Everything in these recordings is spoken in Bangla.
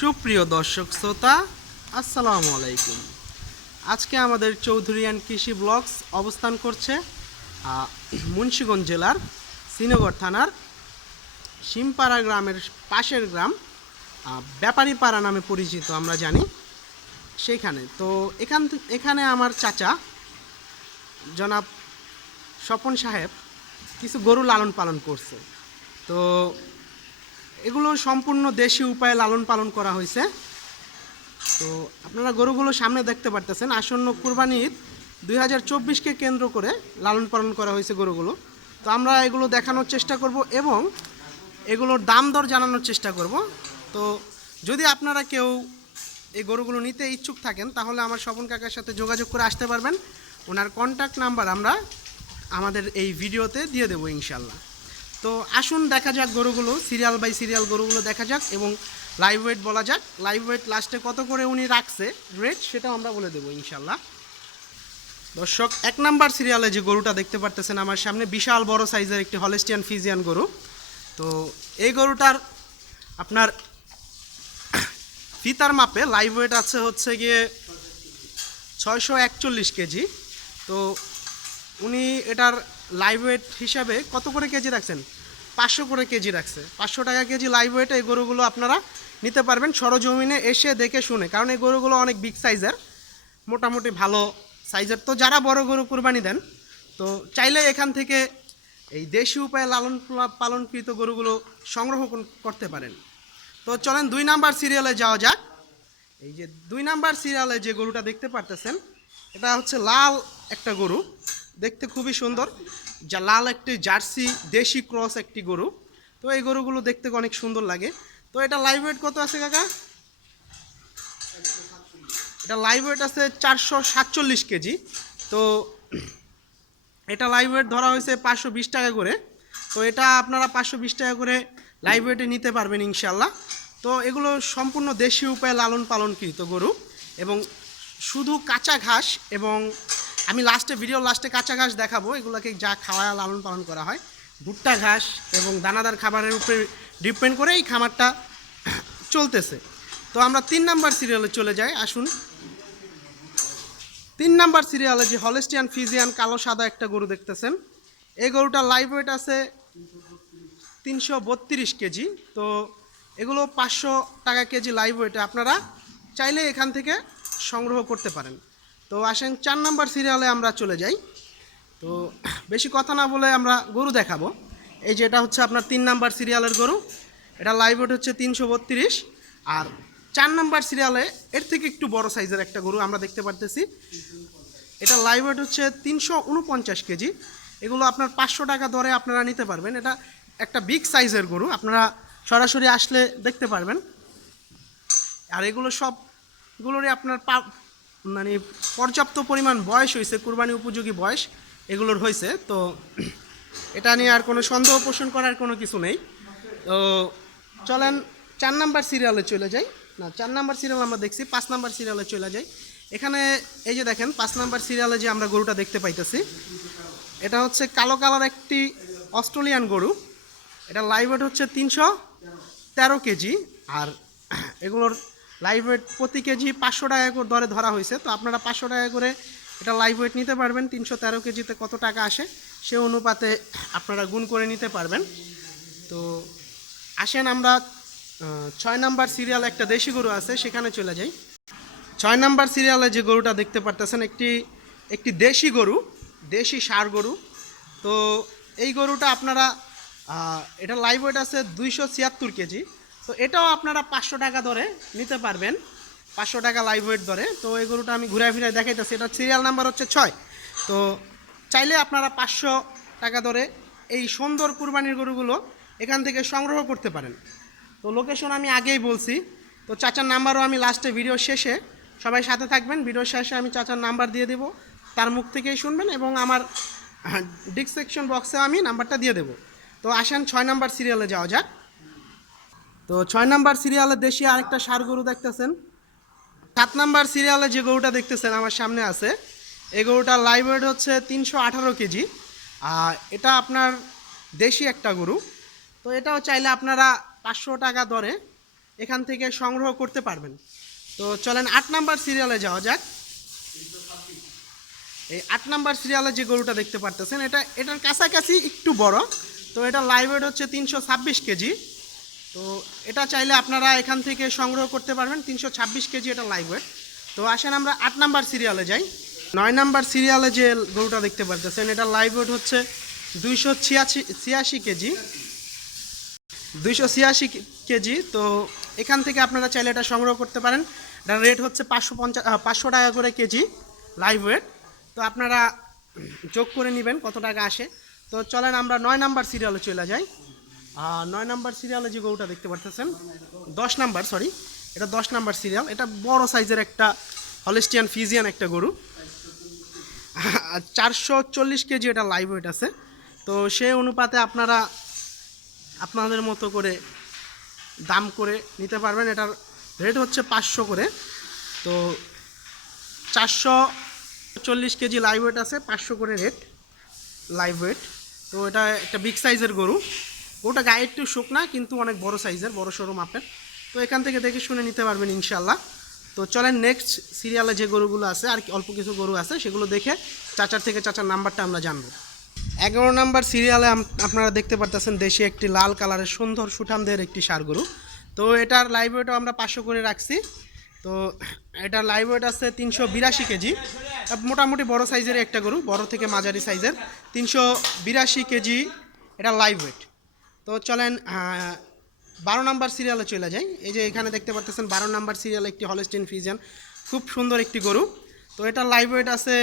সুপ্রিয় দর্শক শ্রোতা, আসসালামু আলাইকুম। আজকে আমাদের চৌধুরী অ্যান্ড কৃষি ব্লগস অবস্থান করছে মুন্সিগঞ্জ জেলার শ্রীনগর থানার শিমপাড়া গ্রামের পাশের গ্রাম ব্যাপারীপাড়া নামে পরিচিত আমরা জানি সেইখানে। তো এখানে আমার চাচা জনাব স্বপন সাহেব কিছু গরু লালন পালন করছে। তো এগুলো সম্পূর্ণ দেশি উপায়ে লালন পালন করা হয়েছে। তো আপনারা গরুগুলো সামনে দেখতে পারতেছেন। আসন্ন কুরবানি ঈদ 2024কে কেন্দ্র করে লালন পালন করা হয়েছে গরুগুলো। তো আমরা এগুলো দেখানোর চেষ্টা করব এবং এগুলোর দাম দর জানানোর চেষ্টা করব। তো যদি আপনারা কেউ এই গরুগুলো নিতে ইচ্ছুক থাকেন তাহলে আমার স্বপন কাকার সাথে যোগাযোগ করে আসতে পারবেন। ওনার কন্ট্যাক্ট নাম্বার আমরা আমাদের এই ভিডিওতে দিয়ে দেবো ইনশাল্লাহ। তো আসুন দেখা যাক গরুগুলো, সিরিয়াল বাই সিরিয়াল গরুগুলো দেখা যাক এবং লাইভ ওয়েট বলা যাক। লাইভ ওয়েট লাস্টে কত করে উনি রাখছে রেট সেটাও আমরা বলে দেবো ইনশাল্লাহ। দর্শক, 1 নাম্বার সিরিয়ালে যে গরুটা দেখতে পারতেছেন আমার সামনে, বিশাল বড় সাইজের একটি হলস্টিয়ান ফিজিয়ান গরু। তো এই গরুটার আপনার ফিতার মাপে লাইভ ওয়েট আছে হচ্ছে গিয়ে 641 কেজি। তো উনি এটার লাইভ ওয়েট হিসাবে কত করে কেজি রাখছেন? 500 করে কেজি রাখছে। 500 টাকা কেজি লাইভ ওয়েটে এই গরুগুলো আপনারা নিতে পারবেন সরজমিনে এসে দেখে শুনে, কারণ এই গরুগুলো অনেক বিগ সাইজের, মোটামুটি ভালো সাইজের। তো যারা বড় গরু কুরবানি দেন তো চাইলে এখান থেকে এই দেশি উপায়ে লালন পালনকৃত গরুগুলো সংগ্রহ করতে পারেন। তো চলেন 2 নাম্বার সিরিয়ালে যাওয়া যাক। এই যে 2 নাম্বার সিরিয়ালে যে গরুটা দেখতে পারতেছেন এটা হচ্ছে লাল একটা গরু, দেখতে খুবই সুন্দর, যা লাল একটি জার্সি দেশি ক্রস একটি গরু। তো এই গরুগুলো দেখতে অনেক সুন্দর লাগে। তো এটা লাইভ ওয়েট কত আছে কাকা? এটা লাইভ ওয়েট আছে 447 কেজি। তো এটা লাইভ ওয়েট ধরা হয়েছে 520 টাকা করে। তো এটা আপনারা 520 টাকা করে লাইভ ওয়েটে নিতে পারবেন ইনশাল্লাহ। তো এগুলো সম্পূর্ণ দেশি উপায়ে লালন পালনকৃত গরু এবং শুধু কাঁচা ঘাস, এবং আমি ভিডিও লাস্টে কাঁচা ঘাস দেখাবো এগুলোকে যা খাওয়ায় লালন পালন করা হয়। ভুট্টা ঘাস এবং দানাদার খাবারের উপরে ডিপেন্ড করে এই খামারটা চলতেছে। তো আমরা 3 নাম্বার সিরিয়ালে চলে যাই। আসুন 3 নাম্বার সিরিয়ালে যে হলস্টিয়ান ফিজিয়ান কালো সাদা একটা গরু দেখতেছেন, এই গরুটা লাইভ ওয়েট আছে 332 কেজি। তো এগুলো 500 টাকা কেজি লাইভ ওয়েটে আপনারা চাইলে এখান থেকে সংগ্রহ করতে পারেন। তো আসেন 4 নাম্বার সিরিয়ালে আমরা চলে যাই। তো বেশি কথা না বলে আমরা গরু দেখাবো। এই যে এটা হচ্ছে আপনার 3 নাম্বার সিরিয়ালের গরু, এটা লাইভ ওয়েট হচ্ছে 332। আর 4 নাম্বার সিরিয়ালে এর থেকে একটু বড় সাইজের একটা গরু আমরা দেখতে পারতেছি, এটা লাইভ ওয়েট হচ্ছে 349 কেজি। এগুলো আপনার 500 টাকা দরে আপনারা নিতে পারবেন। এটা একটা বিগ সাইজের গরু, আপনারা সরাসরি আসলে দেখতে পারবেন। আর এগুলো সবগুলোরই আপনার মানে পর্যাপ্ত পরিমাণ বয়স হয়েছে, কুরবানি উপযোগী বয়স এগুলোর হয়েছে। তো এটা নিয়ে আর কোনো সন্দেহ পোষণ করার কোনো কিছু নেই। তো চলেন 4 নাম্বার সিরিয়ালে চলে যাই। না, 4 নাম্বার সিরিয়াল আমরা দেখছি, 5 নাম্বার সিরিয়ালে চলে যাই। এখানে এই যে দেখেন 5 নাম্বার সিরিয়ালে যে আমরা গরুটা দেখতে পাইতেছি, এটা হচ্ছে কালো কালার একটি অস্ট্রেলিয়ান গরু। এটা লাইভ ওয়েট হচ্ছে 313 কেজি। আর এগুলোর লাইভ ওয়েট প্রতি কেজি 500 টাকা করে দরে ধরা হয়েছে। তো আপনারা 500 টাকা করে এটা লাইভ ওয়েট নিতে পারবেন। 313 কেজিতে কত টাকা আসে সে অনুপাতে আপনারা গুণ করে নিতে পারবেন। তো আসেন আমরা 6 নাম্বার সিরিয়াল একটা দেশি গরু আছে সেখানে চলে যাই। 6 নাম্বার সিরিয়ালে যে গরুটা দেখতে পারতেছেন একটি দেশি গরু, দেশি ষাঁড় গরু। তো এই গরুটা আপনারা এটা লাইভ ওয়েট আছে 276 কেজি। তো এটাও আপনারা 500 টাকা ধরে নিতে পারবেন, 500 টাকা লাইভ ওয়েট ধরে। তো এই গরুটা আমি ঘুরে ফিরে দেখাইতেছি, এটা সিরিয়াল নাম্বার হচ্ছে 6। তো চাইলে আপনারা 500 টাকা ধরে এই সুন্দর কুরবানির গরুগুলো এখান থেকে সংগ্রহ করতে পারেন। তো লোকেশন আমি আগেই বলছি। তো চাচার নাম্বারও আমি লাস্টে ভিডিও শেষে, সবাই সাথে থাকবেন, ভিডিও শেষে আমি চাচার নাম্বার দিয়ে দেবো, তার মুখ থেকেই শুনবেন এবং আমার ডিসক্রিপশন বক্সে আমি নাম্বারটা দিয়ে দেবো। তো আসেন 6 নাম্বার সিরিয়ালে যাওয়া যাক। তো 6 নাম্বার সিরিয়ালে দেশি আরেকটা ষাঁড় গরু দেখতেছেন। 7 নাম্বার সিরিয়ালে যে গরুটা দেখতেছেন আমার সামনে আছে, এই গরুটার লাইভ ওয়েট হচ্ছে 318 কেজি। আর এটা আপনার দেশি একটা গরু। তো এটাও চাইলে আপনারা 500 টাকা দরে এখান থেকে সংগ্রহ করতে পারবেন। তো চলেন 8 নাম্বার সিরিয়ালে যাওয়া যাক। এই 8 নাম্বার সিরিয়ালে যে গরুটা দেখতে পারতেছেন এটার কাছাকাছি একটু বড়। তো এটা লাইভ ওয়েট হচ্ছে 326 কেজি। তো এটা চাইলে আপনারা এখান থেকে সংগ্রহ করতে পারবেন, 326 কেজি এটা লাইভ ওয়েট। তো আসেন আমরা 8 নাম্বার সিরিয়ালে যাই। 9 নাম্বার সিরিয়ালে যে গরুটা দেখতে পারতেছেন এটা লাইভ ওয়েট হচ্ছে 286 কেজি, 286 কেজি। তো এখান থেকে আপনারা চাইলে এটা সংগ্রহ করতে পারেন। এটার রেট হচ্ছে 500 টাকা করে কেজি লাইভ ওয়েট। তো আপনারা যোগ করে নেবেন কত টাকা আসে। তো চলেন আমরা 9 নাম্বার সিরিয়ালে চলে যাই। 9 নাম্বার সিরিয়ালে যে গরুটা দেখতে পারতেছেন 10 নাম্বার, সরি এটা 10 নাম্বার সিরিয়াল। এটা বড় সাইজের একটা হলিস্টিয়ান ফিজিয়ান একটা গরু, 440 কেজি এটা লাইভ ওয়েট আছে। তো সেই অনুপাতে আপনারা আপনাদের মতো করে দাম করে নিতে পারবেন। এটার রেট হচ্ছে 500 করে। তো 440 কেজি লাইভ ওয়েট আছে, 500 করে রেট লাইভ ওয়েট। তো এটা একটা বিগ সাইজের গরু। গরুটা গায়ে একটু শুকনা কিন্তু অনেক বড় সাইজের, বড় সরু মাপের। তো এখান থেকে দেখে শুনে নিতে পারবেন ইনশাল্লাহ। তো চলেন নেক্সট সিরিয়ালে যে গরুগুলো আছে আর অল্প কিছু গরু আছে সেগুলো দেখে চাচার নাম্বারটা আমরা জানবো। 11 নাম্বার সিরিয়ালে আপনারা দেখতে পারতেছেন দেশি একটি লাল কালারের সুন্দর সুঠামদের একটি ষাঁড় গরু। তো এটার লাইভ ওয়েটও আমরা 500 করে রাখছি। তো এটার লাইভ ওয়েট আছে 382 কেজি। মোটামুটি বড় সাইজের একটা গরু, বড় থেকে মাঝারি সাইজের, 382 কেজি এটা লাইভ ওয়েট। তো চলেন 12 নাম্বার সিরিয়ালে চলে যাই। এই যে এখানে দেখতে পাচ্ছেন 12 নাম্বার সিরিয়ালে একটি হলস্টিয়ান ফ্রিজিয়ান, খুব সুন্দর একটি গরু। তো এটা লাইভ ওয়েট আছে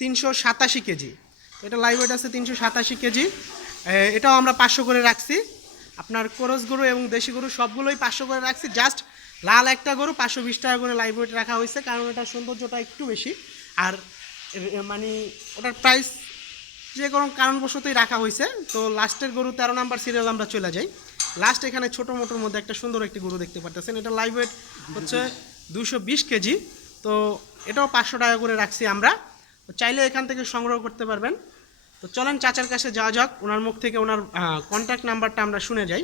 387 কেজি। তো এটা লাইভ ওয়েট আছে 387 কেজি। এটাও আমরা 500 করে রাখছি। আপনার ক্রস গরু এবং দেশি গরু সবগুলোই 500 করে রাখছি। জাস্ট লাল একটা গরু 520 টাকা করে লাইভ ওয়েট রাখা হয়েছে, কারণ এটার সৌন্দর্যটা একটু বেশি। আর মানে ওটার প্রাইস যে কোনো কারণবশতই রাখা হয়েছে। তো লাস্টের গরু 13 নাম্বার সিরিয়াল আমরা চলে যাই। লাস্ট এখানে ছোটো মোটোর মধ্যে একটা সুন্দর একটি গরু দেখতে পাচ্ছেন। এটা লাইভ ওয়েট হচ্ছে 220 কেজি। তো এটাও 500 টাকা করে রাখছি আমরা। তো চাইলে এখান থেকে সংগ্রহ করতে পারবেন। তো চলেন চাচার কাছে যাওয়া যাক, ওনার মুখ থেকে ওনার কন্ট্যাক্ট নাম্বারটা আমরা শুনে যাই।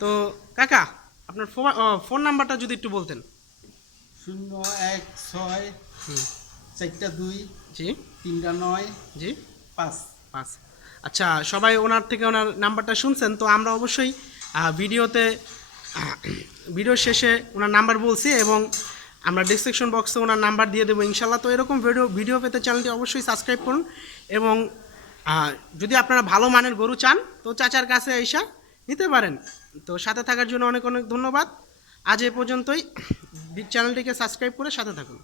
তো কাকা আপনার ফোন নাম্বারটা যদি একটু বলতেন। 016 4 2 জি 3 9 জি 5। আচ্ছা, সবাই ওনার থেকে ওনার নাম্বারটা শুনছেন। তো আমরা অবশ্যই ভিডিও শেষে ওনার নাম্বার বলছি এবং আমরা ডিসক্রিপশন বক্সে ওনার নাম্বার দিয়ে দেবো ইনশাল্লাহ। তো এরকম ভিডিও পেতে চ্যানেলটি অবশ্যই সাবস্ক্রাইব করুন এবং যদি আপনারা ভালো মানের গরু চান তো চাচার কাছে এসে নিতে পারেন। তো সাথে থাকার জন্য অনেক অনেক ধন্যবাদ। আজ এ পর্যন্তই। চ্যানেলটিকে সাবস্ক্রাইব করে সাথে থাকুন।